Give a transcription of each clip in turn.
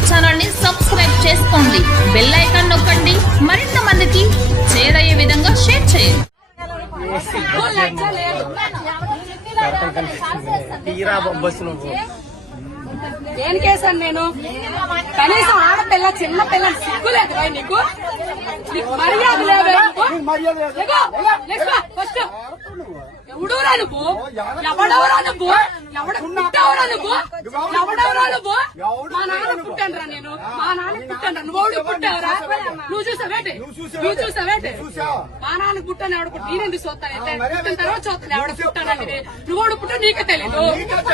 YouTube ఛానల్ని subscribe చేసుకోండి. Bell icon నొక్కండి. మరింత మందికి చేరయ్యే విధంగా షేర్ చేయండి. తీరా బస్సు నువ్వు దేనికేసాను నేను? కనీసం ఆడపిల్ల చిన్న పిల్ల సిగ్గులేదు నీకు? మర్యాద లేదా ఫస్ట్. ఎవడురా నువ్వు? ఎవడవరా నువ్వు? నువ్వు ఎవడవరా నువ్వు? మా నాన్న పుట్టానురా నేను. మా నాన్న పుట్టాను నువ్వు. పుట్టావురా? నువ్వు చూసావేటి నువ్వు చూసావేటి మా నాన్న పుట్టాను ఎవడ పుట్టి పుట్టిన తర్వాత చూస్తాను ఎవడ పుట్టానని నువ్వు పుట్టా నీకే తెలీదు.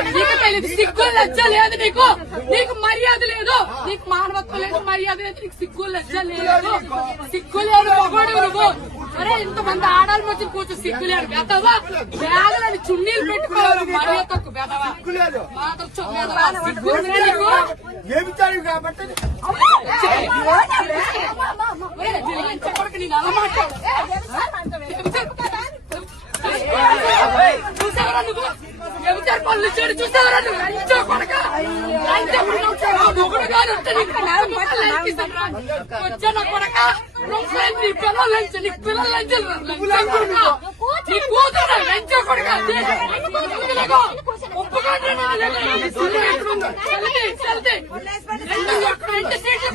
నీకు తెలీదు. సిగ్గు లజ్జ లేదు నీకు. నీకు మర్యాద లేదు. నీకు మానవత్వం లేదు మర్యాద లేదు. నీకు సిగ్గు లజ్జ లేదు. సిగ్గు లేదు మగోడు నువ్వు. అరే ఇంతమంది ఆడాలి మధ్య కూర్చో. సిగ్గు లేదు. బెదవా బ్యాగులని చున్నీలు పెట్టుకోవాలి మర్యాద తక్కువ బెదవా మాత్రం చూ- బెదవా. సిగ్గు ఉందా నీకు? ఏమిచ్చారు కాబట్టి? నేను అలా మాట్లాడు. చూసావరా నువ్వు? వ్యభిచార పనులు చేయడు చూసావరా నువ్వు? లంచ కొడక. వచ్చా నా నీ పిల్లలు నీ నీ రెండు సీట్లు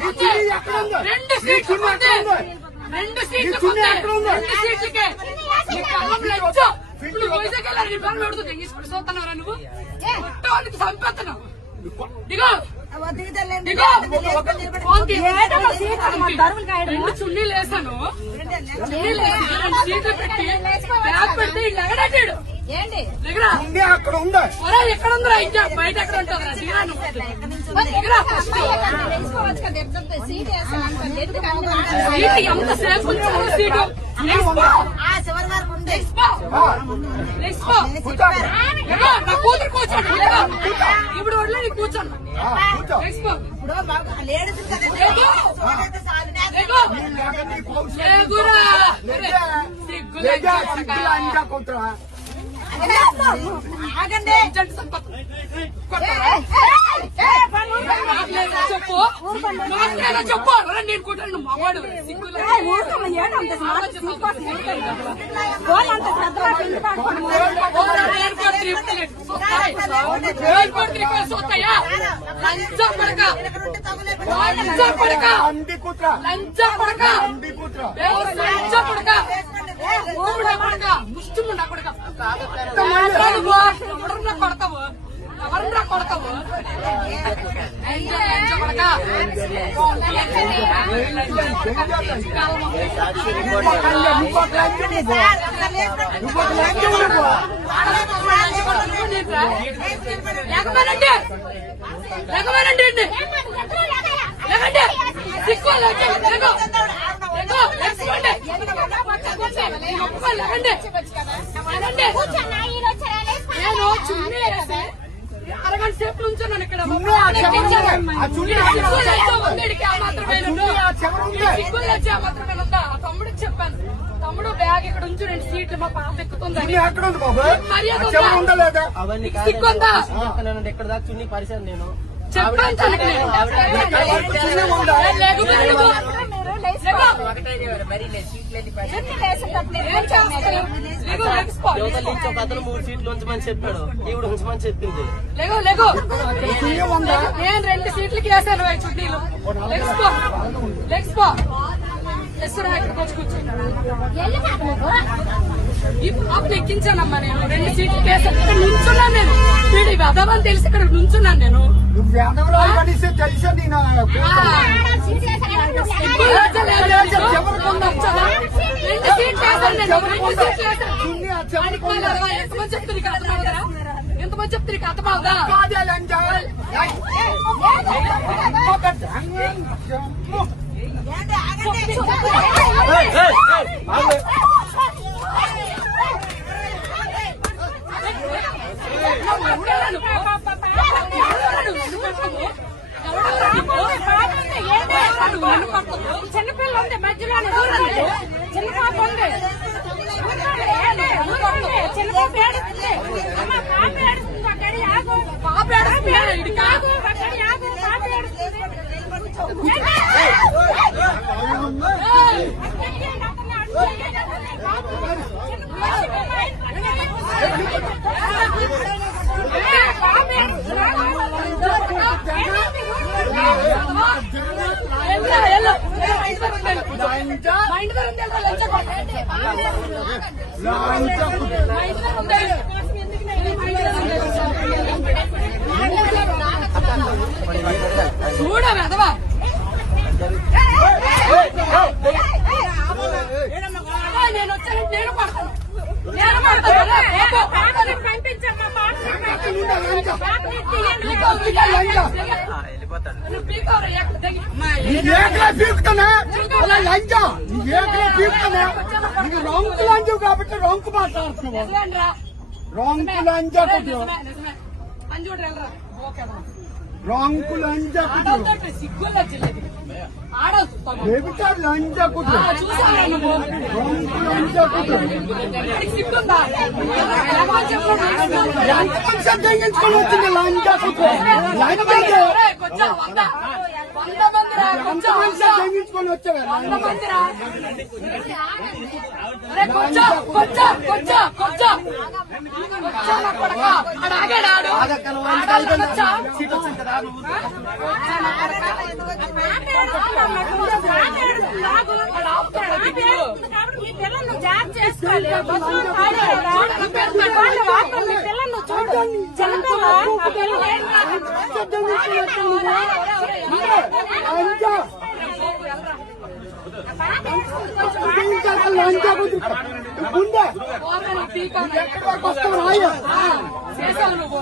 రెండు సీట్లు రెండు సీట్లు రెండు సీట్లకే ఇప్పుడు వైజాగ్ వెళ్ళాలి, చూస్తున్నావురా నువ్వు రెండు చున్నీలు వేసాను. చున్నీలు వేసి రెండు సీట్లు పెట్టి బ్యాగ్ పెడితే ఇల్లు ఎగడాడు ఉంది అక్కడ ఉంది? ఎక్కడ ఉందిరా ఇంకా బయట ఎక్కడ సీట్ ఎంత సేపు సీటు కూతురు కూర్చోండి. ఇప్పుడు కూర్చోండి లేచిపో. చెప్పు నాకేనా చెప్పు. ఒరే, పడక అంది కుట్రా పడక ఊపిడ పడక ముష్టిముండ పడక ఎవరన్నా కొడతావు ఎవరన్నా కొడతావు లంచా లంచా పడక లేకపోయినండి లేకపోయినండి అండి లేకండి సిక్కు లేకండి లేకో నేను చున్నీ అరగంట సేపు నుంచున్నాను ఇక్కడ. ఉందేడికి ఆ మాత్రమే ఆ మాత్రమే ఉందా? ఆ తమ్ముడికి చెప్పాను. తమ్ముడు బ్యాగ్ ఇక్కడ ఉంచు రెండు సీట్లు మా పాప బాబు? మర్యాద ఎక్కడ దాకా చున్నీ పరిచాను నేను. చెప్పాను అతను మూడు సీట్లు ఉంచమని చెప్పాడు. ఈవిడ ఉంచమని చెప్పింది. లేగో లేగో. నేను రెండు సీట్లకి వేసాను చున్నీలు. లెగ్స్పో ఎక్కించానమ్మా నేను. రెండు సీట్లకి వేసాను. ఇక్కడ నుంచున్నాను నేను. వీడి వెదవని తెలిసి ఇక్కడ నుంచున్నాను నేను. తెలిసే నేను సిగ్గు లజ్జ లేదు నీకు? రెండు సీట్లు వేసాను నేను రెండు సీట్లు వేసాను చున్నీ ఆ చెవులు వాడికి వాళ్ళు అలా ఎంతమంది చెప్తుంది నీకు అర్థమవుతారా ఉంది మధ్యలో చిన్న పాప ఉంది చిన్న పాప ఏడుస్తుంది పాప ఏడుస్తుంది అక్కడి ఆగు పాప ఏడుస్తుంది ఇది కాదు అక్కడి ఆగు పాప ఎల్లో, ఎల్లో. మా ఇంటి కొట్టు. మా ఇంటి దగ్గర ఉంది. మా ఇంటి దగ్గర ఉంది. చూడ వెదవా నేను వచ్చాను నేను పడతాను నేను పడతాను ఏకలా పీకుతానా అలా లంచ ఏకలా పీకుతానా రొంకు కాబట్టి రొంకు మాట్లాడుతున్నావు. రొంకు లంచ కొట్టు. సిగ్గుల్లో చెల్లేదు ఆడవుతుంది చెబుతా లంచ కొట్టు రొంకు లంచ కొట్టు. ఎంత మనిషి తెగించుకొని వచ్చింది లంచ కొట్టు లంచ కొంచెం ఎంత కొంచెం వంద. తెగించుకొని వచ్చావే కొంచెం కొంచెం కొంచెం కొంచెం కొంచెం. కొంచెం లంచ కొట్టు ఎక్కడి వరకు వస్తావు రాయ ఆ, చేసావు నువ్వు